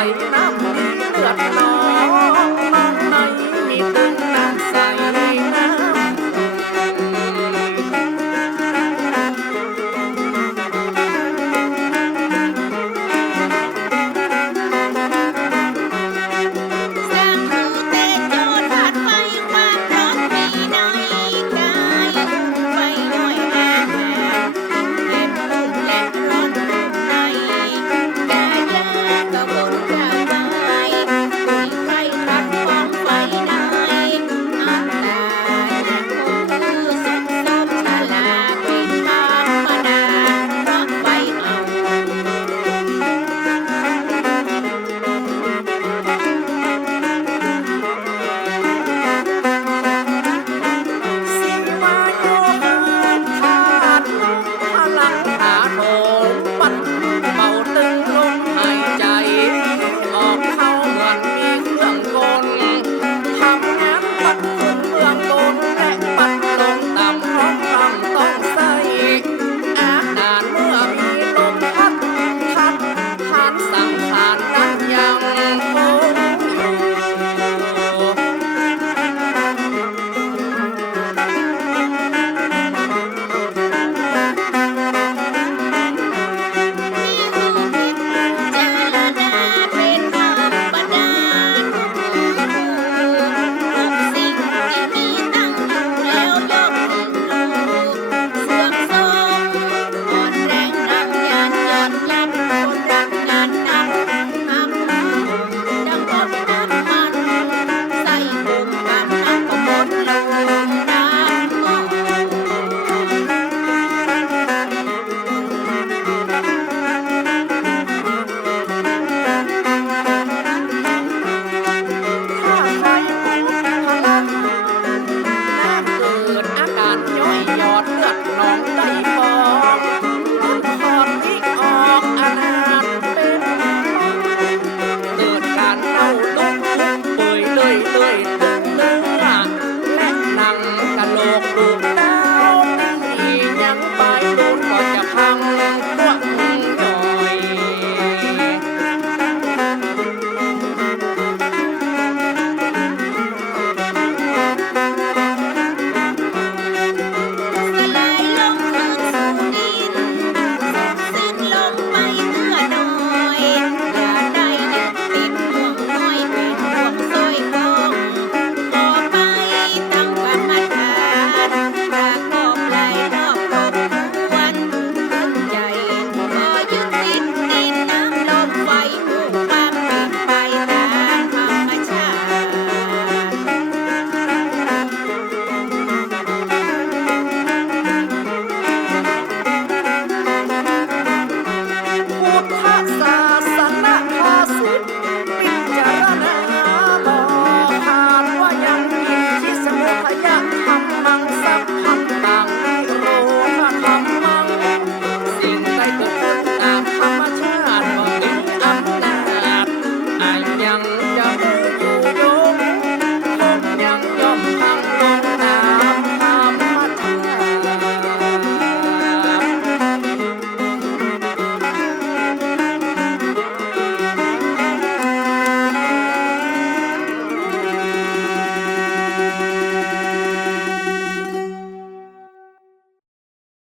light. I'm sorry. Lloyd, Lloyd.